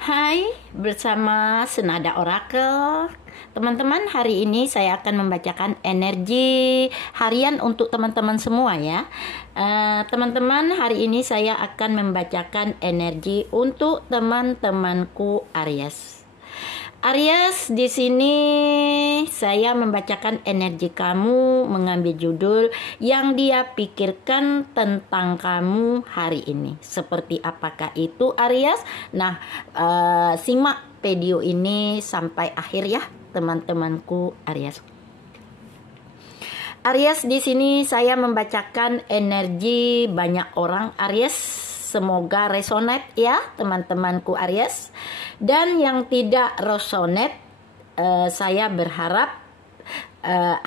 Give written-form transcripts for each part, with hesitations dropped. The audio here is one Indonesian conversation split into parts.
Hai, bersama Senada Oracle. Teman-teman, hari ini saya akan membacakan energi harian untuk teman-teman semua ya. Teman-teman, hari ini saya akan membacakan energi untuk teman-temanku Aries. Aries, di sini saya membacakan energi kamu, mengambil judul yang dia pikirkan tentang kamu hari ini. Seperti apakah itu Aries? Nah, simak video ini sampai akhir ya, teman-temanku Aries. Aries, di sini saya membacakan energi banyak orang Aries. Semoga resonate ya teman-temanku Aries. Dan yang tidak resonate, saya berharap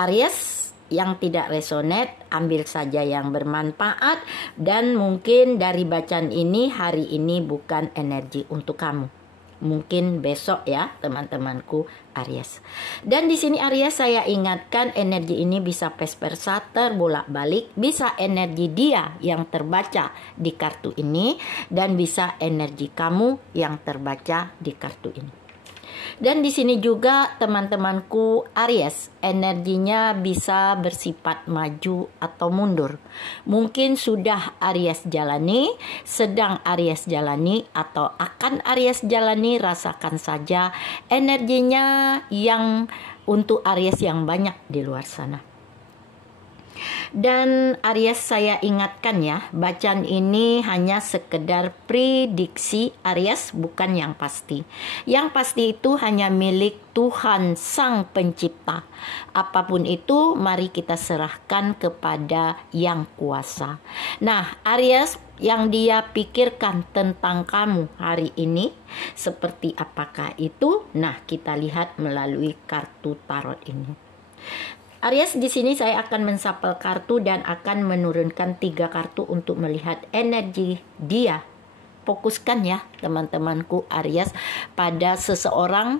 Aries yang tidak resonate ambil saja yang bermanfaat. Dan mungkin dari bacaan ini hari ini bukan energi untuk kamu. Mungkin besok ya teman-temanku Aries. Dan di sini Aries saya ingatkan energi ini bisa vice versa, terbolak-balik, bisa energi dia yang terbaca di kartu ini dan bisa energi kamu yang terbaca di kartu ini. Dan di sini juga teman-temanku Aries, energinya bisa bersifat maju atau mundur. Mungkin sudah Aries jalani, sedang Aries jalani, atau akan Aries jalani. Rasakan saja energinya yang untuk Aries yang banyak di luar sana. Dan Aries, saya ingatkan ya, bacaan ini hanya sekedar prediksi Aries, bukan yang pasti. Yang pasti itu hanya milik Tuhan Sang Pencipta. Apapun itu, mari kita serahkan kepada Yang Kuasa. Nah, Aries, yang dia pikirkan tentang kamu hari ini seperti apakah itu? Nah, kita lihat melalui kartu tarot ini. Aries, di sini saya akan mensapel kartu dan akan menurunkan 3 kartu untuk melihat energi dia. Fokuskan ya teman-temanku Aries pada seseorang,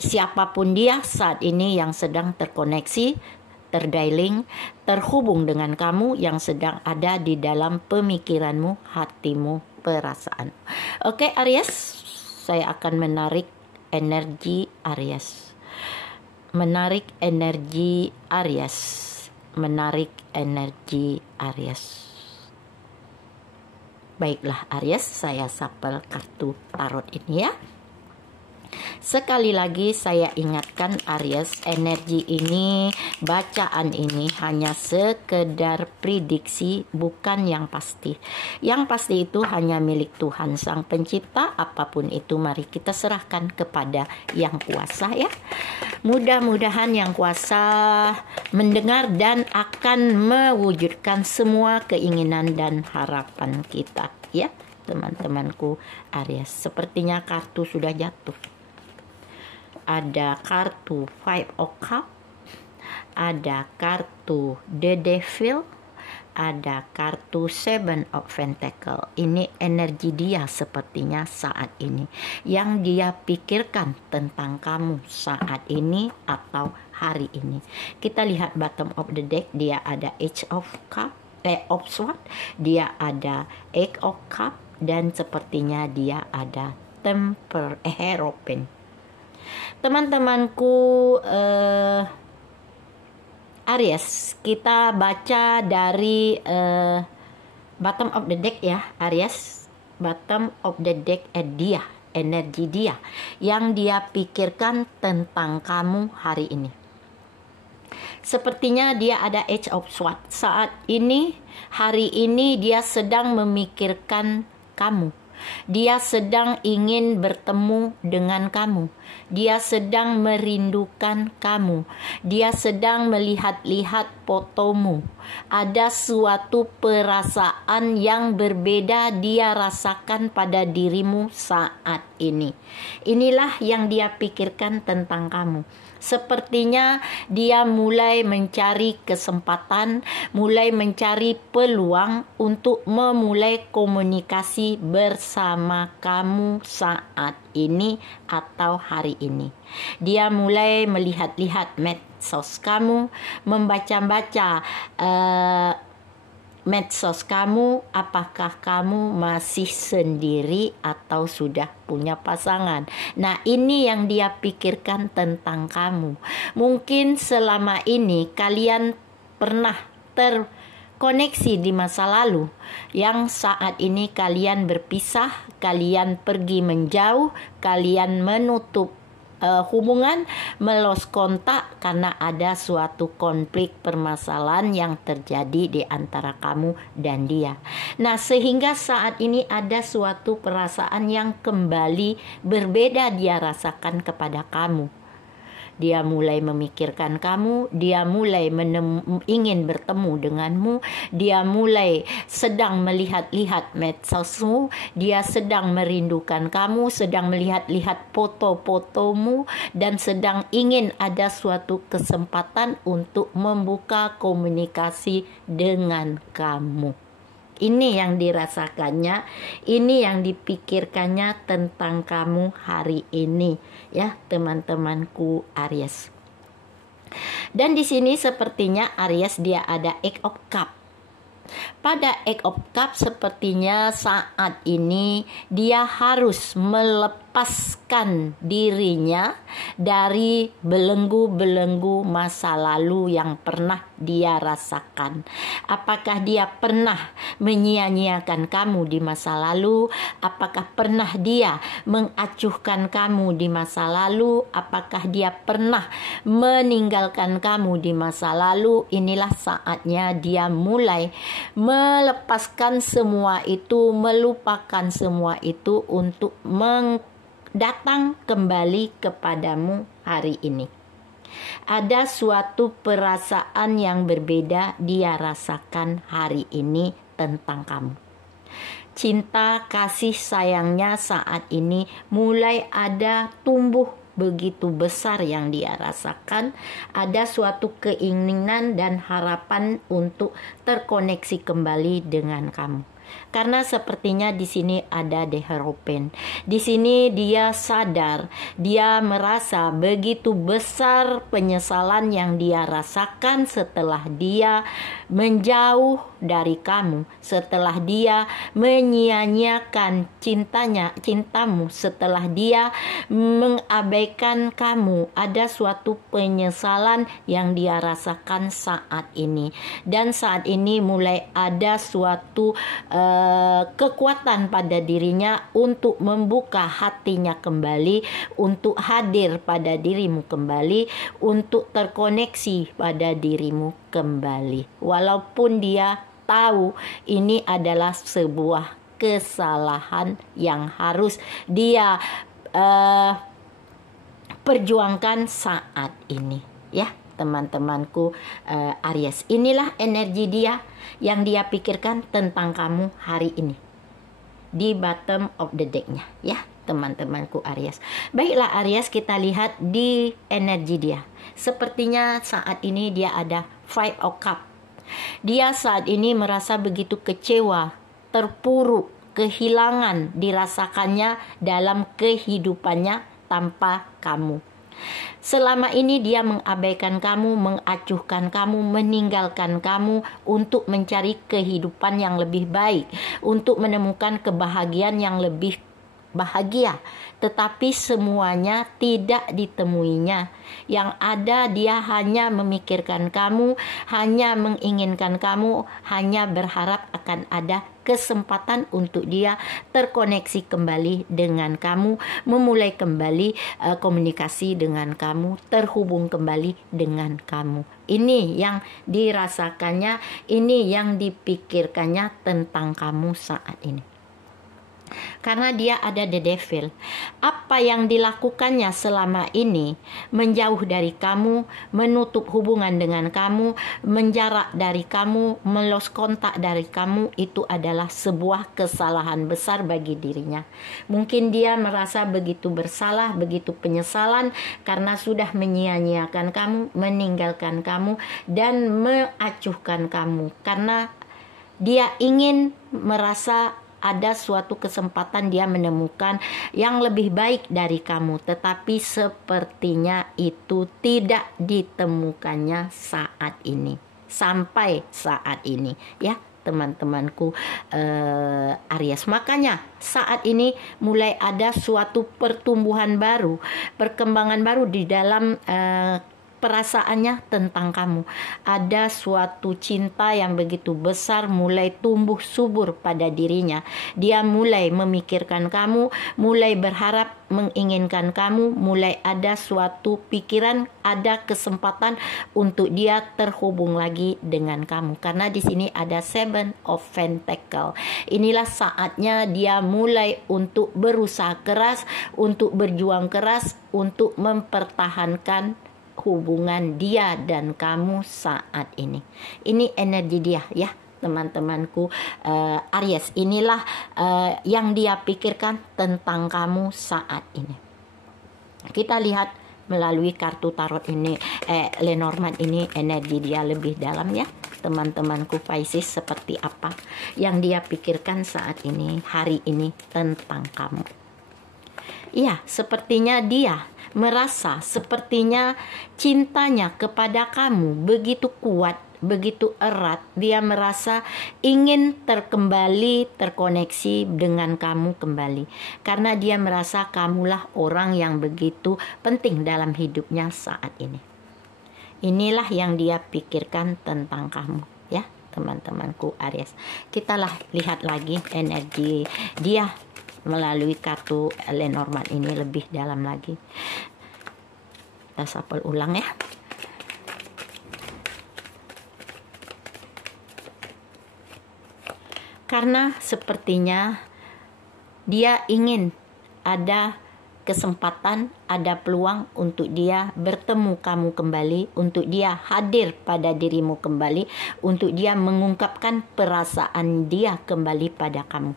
siapapun dia saat ini yang sedang terkoneksi, terdialing, terhubung dengan kamu, yang sedang ada di dalam pemikiranmu, hatimu, perasaan. Oke Aries, saya akan menarik energi Aries. Menarik energi Aries. Menarik energi Aries. Baiklah Aries, saya sapel kartu tarot ini ya. Sekali lagi saya ingatkan Aries, energi ini, bacaan ini hanya sekedar prediksi, bukan yang pasti. Yang pasti itu hanya milik Tuhan Sang Pencipta. Apapun itu mari kita serahkan kepada Yang Kuasa ya. Mudah-mudahan Yang Kuasa mendengar dan akan mewujudkan semua keinginan dan harapan kita ya teman-temanku Aries. Sepertinya kartu sudah jatuh. Ada kartu Five of Cups, ada kartu The Devil, ada kartu Seven of Pentacles. Ini energi dia sepertinya saat ini, yang dia pikirkan tentang kamu saat ini atau hari ini. Kita lihat bottom of the deck, dia ada Age of Cups, of Swords, dia ada Eight of Cups, dan sepertinya dia ada Temper, Hierophant. Teman-temanku Aries, kita baca dari bottom of the deck ya Aries. Bottom of the deck, dia, energi dia yang dia pikirkan tentang kamu hari ini. Sepertinya dia ada Age of Swords. Saat ini, hari ini dia sedang memikirkan kamu. Dia sedang ingin bertemu dengan kamu. Dia sedang merindukan kamu. Dia sedang melihat-lihat fotomu. Ada suatu perasaan yang berbeda dia rasakan pada dirimu saat ini. Inilah yang dia pikirkan tentang kamu. Sepertinya dia mulai mencari kesempatan, mulai mencari peluang untuk memulai komunikasi bersama kamu saat ini atau hari ini. Dia mulai melihat-lihat medsos kamu, membaca-baca medsos kamu, apakah kamu masih sendiri atau sudah punya pasangan. Nah, ini yang dia pikirkan tentang kamu. Mungkin selama ini kalian pernah terkoneksi di masa lalu, yang saat ini kalian berpisah, kalian pergi menjauh, kalian menutup hubungan, melos kontak karena ada suatu konflik permasalahan yang terjadi di antara kamu dan dia. Nah, sehingga saat ini ada suatu perasaan yang kembali berbeda dia rasakan kepada kamu. Dia mulai memikirkan kamu, dia mulai ingin bertemu denganmu, dia mulai sedang melihat-lihat medsosmu, dia sedang merindukan kamu, sedang melihat-lihat foto-fotomu, dan sedang ingin ada suatu kesempatan untuk membuka komunikasi dengan kamu. Ini yang dirasakannya, ini yang dipikirkannya tentang kamu hari ini, ya teman-temanku Aries. Dan di sini sepertinya Aries dia ada Eight of Cups. Pada Eight of Cups sepertinya saat ini dia harus melepaskan dirinya dari belenggu-belenggu masa lalu yang pernah dia rasakan. Apakah dia pernah menyia-nyiakan kamu di masa lalu? Apakah pernah dia mengacuhkan kamu di masa lalu? Apakah dia pernah meninggalkan kamu di masa lalu? Inilah saatnya dia mulai melepaskan semua itu, melupakan semua itu untuk datang kembali kepadamu hari ini. Ada suatu perasaan yang berbeda dia rasakan hari ini tentang kamu. Cinta kasih sayangnya saat ini mulai ada tumbuh begitu besar yang dia rasakan. Ada suatu keinginan dan harapan untuk terkoneksi kembali dengan kamu. Karena sepertinya di sini ada The Hierophant. Di sini dia sadar, dia merasa begitu besar penyesalan yang dia rasakan setelah dia menjauh dari kamu, setelah dia menyia-nyiakan cintamu, setelah dia mengabaikan kamu. Ada suatu penyesalan yang dia rasakan saat ini, dan saat ini mulai ada suatu kekuatan pada dirinya untuk membuka hatinya kembali, untuk hadir pada dirimu kembali, untuk terkoneksi pada dirimu kembali. Walaupun dia tahu ini adalah sebuah kesalahan yang harus dia perjuangkan saat ini, ya teman-temanku Aries. Inilah energi dia yang dia pikirkan tentang kamu hari ini di bottom of the deck-nya, ya teman-temanku Aries. Baiklah Aries, kita lihat di energi dia. Sepertinya saat ini dia ada Five of Cups. Dia saat ini merasa begitu kecewa, terpuruk, kehilangan dirasakannya dalam kehidupannya tanpa kamu. Selama ini dia mengabaikan kamu, mengacuhkan kamu, meninggalkan kamu untuk mencari kehidupan yang lebih baik, untuk menemukan kebahagiaan yang lebih bahagia. Tetapi semuanya tidak ditemuinya. Yang ada dia hanya memikirkan kamu, hanya menginginkan kamu, hanya berharap akan ada kesempatan untuk dia terkoneksi kembali dengan kamu, memulai kembali komunikasi dengan kamu, terhubung kembali dengan kamu. Ini yang dirasakannya, ini yang dipikirkannya tentang kamu saat ini. Karena dia ada the devil. Apa yang dilakukannya selama ini, menjauh dari kamu, menutup hubungan dengan kamu, menjarak dari kamu, melos kontak dari kamu, itu adalah sebuah kesalahan besar bagi dirinya. Mungkin dia merasa begitu bersalah, begitu penyesalan karena sudah menyia-nyiakan kamu, meninggalkan kamu, dan mengacuhkan kamu. Karena dia ingin merasa ada suatu kesempatan dia menemukan yang lebih baik dari kamu, tetapi sepertinya itu tidak ditemukannya saat ini, sampai saat ini, ya teman-temanku Aries. Makanya saat ini mulai ada suatu pertumbuhan baru, perkembangan baru di dalam perasaannya tentang kamu. Ada suatu cinta yang begitu besar mulai tumbuh subur pada dirinya. Dia mulai memikirkan kamu, mulai berharap menginginkan kamu, mulai ada suatu pikiran, ada kesempatan untuk dia terhubung lagi dengan kamu. Karena di sini ada Seven of Pentacles. Inilah saatnya dia mulai untuk berusaha keras, untuk berjuang keras, untuk mempertahankan hubungan dia dan kamu saat ini. Ini energi dia ya, teman-temanku Aries. Inilah yang dia pikirkan tentang kamu saat ini. Kita lihat melalui kartu tarot ini, Lenormand ini, energi dia lebih dalam ya, teman-temanku Pisces, seperti apa yang dia pikirkan saat ini, hari ini tentang kamu. Iya, sepertinya dia merasa sepertinya cintanya kepada kamu begitu kuat, begitu erat. Dia merasa ingin terkoneksi dengan kamu kembali. Karena dia merasa kamulah orang yang begitu penting dalam hidupnya saat ini. Inilah yang dia pikirkan tentang kamu ya, teman-temanku Aries. Kita lihat lagi energi dia melalui kartu Lenormand ini lebih dalam lagi. Kita shuffle ulang ya. Karena sepertinya dia ingin ada kesempatan, ada peluang untuk dia bertemu kamu kembali, untuk dia hadir pada dirimu kembali, untuk dia mengungkapkan perasaan dia kembali pada kamu.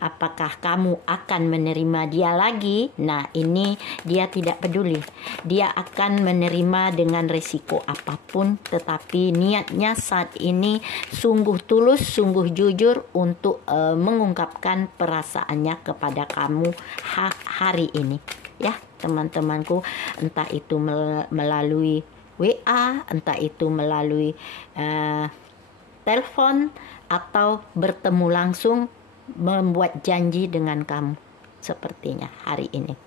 Apakah kamu akan menerima dia lagi? Nah, ini dia tidak peduli. Dia akan menerima dengan risiko apapun, tetapi niatnya saat ini sungguh tulus, sungguh jujur untuk mengungkapkan perasaannya kepada kamu hari ini. Ya, teman-temanku, entah itu melalui WA, entah itu melalui telepon, atau bertemu langsung, membuat janji dengan kamu sepertinya hari ini.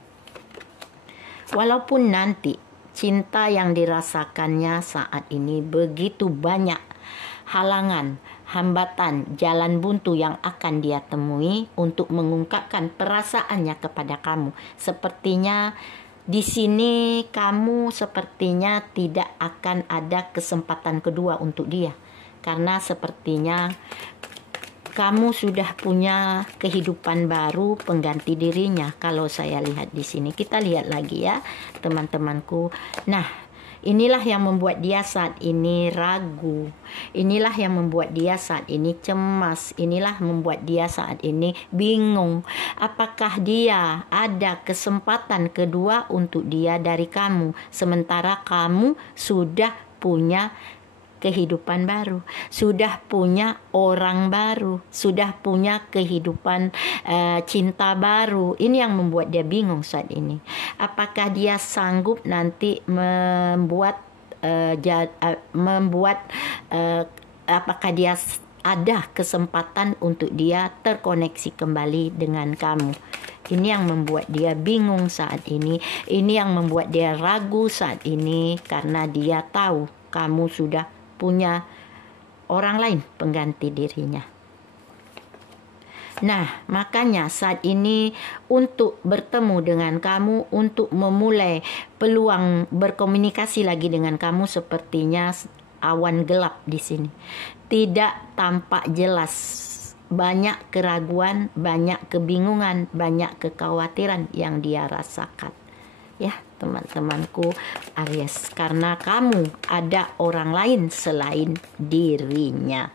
Walaupun nanti cinta yang dirasakannya saat ini begitu banyak halangan, hambatan, jalan buntu yang akan dia temui untuk mengungkapkan perasaannya kepada kamu. Sepertinya di sini kamu sepertinya tidak akan ada kesempatan kedua untuk dia. Karena sepertinya kamu sudah punya kehidupan baru, pengganti dirinya. Kalau saya lihat di sini, kita lihat lagi ya, teman-temanku. Nah, inilah yang membuat dia saat ini ragu. Inilah yang membuat dia saat ini cemas. Inilah membuat dia saat ini bingung. Apakah dia ada kesempatan kedua untuk dia dari kamu, sementara kamu sudah punya kehidupan baru, sudah punya orang baru, sudah punya kehidupan cinta baru. Ini yang membuat dia bingung saat ini. Apakah dia sanggup nanti membuat apakah dia ada kesempatan untuk dia terkoneksi kembali dengan kamu? Ini yang membuat dia bingung saat ini. Ini yang membuat dia ragu saat ini, karena dia tahu kamu sudah punya orang lain pengganti dirinya. Nah, makanya saat ini untuk bertemu dengan kamu, untuk memulai peluang berkomunikasi lagi dengan kamu, sepertinya awan gelap di sini. Tidak tampak jelas. Banyak keraguan, banyak kebingungan, banyak kekhawatiran yang dia rasakan. Ya, teman-temanku Aries, karena kamu ada orang lain selain dirinya.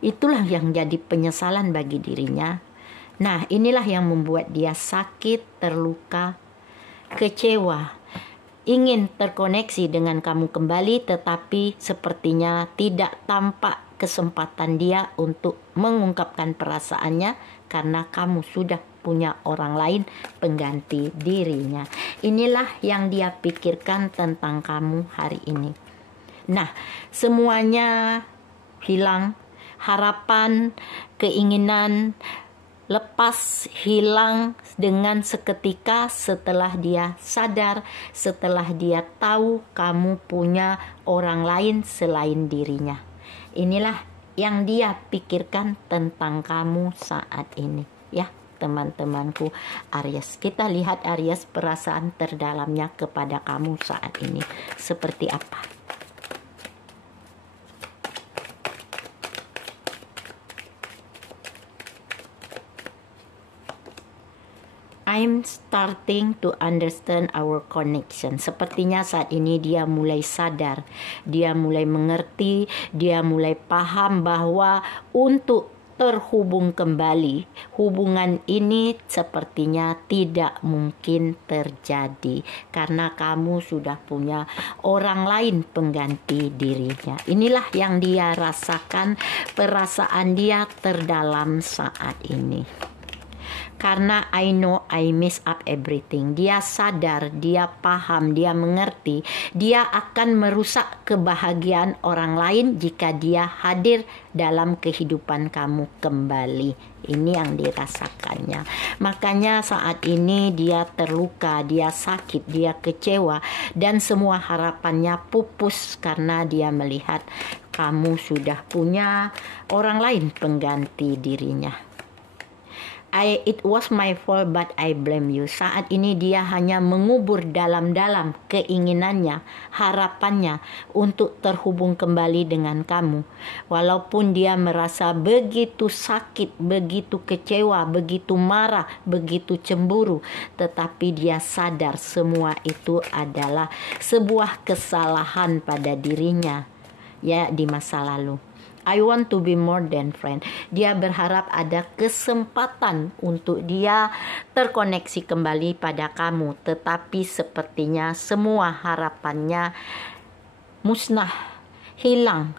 Itulah yang jadi penyesalan bagi dirinya. Nah, inilah yang membuat dia sakit, terluka, kecewa, ingin terkoneksi dengan kamu kembali, tetapi sepertinya tidak tampak kesempatan dia untuk mengungkapkan perasaannya karena kamu sudah punya orang lain pengganti dirinya. Inilah yang dia pikirkan tentang kamu hari ini. Nah, semuanya hilang, harapan, keinginan lepas hilang dengan seketika setelah dia sadar, setelah dia tahu kamu punya orang lain selain dirinya. Inilah yang dia pikirkan tentang kamu saat ini, ya teman-temanku Aries. Kita lihat Aries, perasaan terdalamnya kepada kamu saat ini seperti apa. I'm starting to understand our connection. Sepertinya saat ini dia mulai sadar, dia mulai mengerti, dia mulai paham bahwa untuk terhubung kembali, hubungan ini sepertinya tidak mungkin terjadi karena kamu sudah punya orang lain pengganti dirinya. Inilah yang dia rasakan, perasaan dia terdalam saat ini. Karena I know I miss up everything. Dia sadar, dia paham, dia mengerti. Dia akan merusak kebahagiaan orang lain jika dia hadir dalam kehidupan kamu kembali. Ini yang dirasakannya. Makanya saat ini dia terluka, dia sakit, dia kecewa. Dan semua harapannya pupus karena dia melihat kamu sudah punya orang lain pengganti dirinya. It was my fault but I blame you. Saat ini dia hanya mengubur dalam-dalam keinginannya, harapannya untuk terhubung kembali dengan kamu. Walaupun dia merasa begitu sakit, begitu kecewa, begitu marah, begitu cemburu, tetapi dia sadar semua itu adalah sebuah kesalahan pada dirinya, ya, di masa lalu. I want to be more than friend. Dia berharap ada kesempatan untuk dia terkoneksi kembali pada kamu. Tetapi sepertinya semua harapannya musnah, hilang,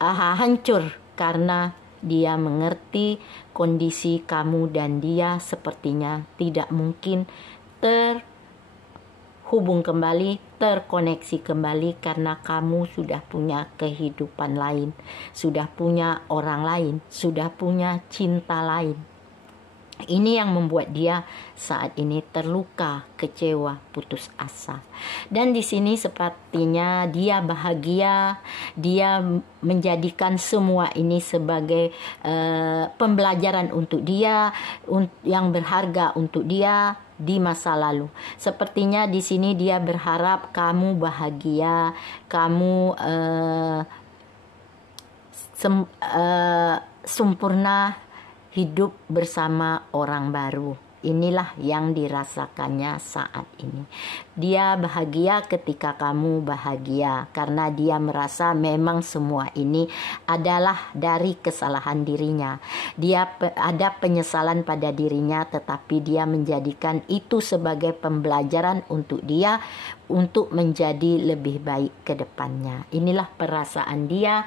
hancur. Karena dia mengerti kondisi kamu dan dia sepertinya tidak mungkin terhubung kembali, terkoneksi kembali karena kamu sudah punya kehidupan lain, sudah punya orang lain, sudah punya cinta lain. Ini yang membuat dia saat ini terluka, kecewa, putus asa. Dan di sini sepertinya dia bahagia, dia menjadikan semua ini sebagai pembelajaran untuk dia, yang berharga untuk dia di masa lalu. Sepertinya di sini dia berharap kamu bahagia, kamu sempurna, hidup bersama orang baru. Inilah yang dirasakannya saat ini. Dia bahagia ketika kamu bahagia karena dia merasa memang semua ini adalah dari kesalahan dirinya. Dia ada penyesalan pada dirinya, tetapi dia menjadikan itu sebagai pembelajaran untuk dia untuk menjadi lebih baik ke depannya. Inilah perasaan dia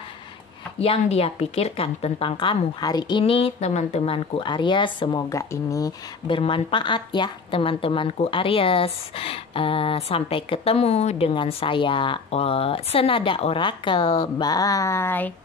yang dia pikirkan tentang kamu hari ini, teman-temanku Aries. Semoga ini bermanfaat ya teman-temanku Aries. Sampai ketemu dengan saya Senada Oracle. Bye.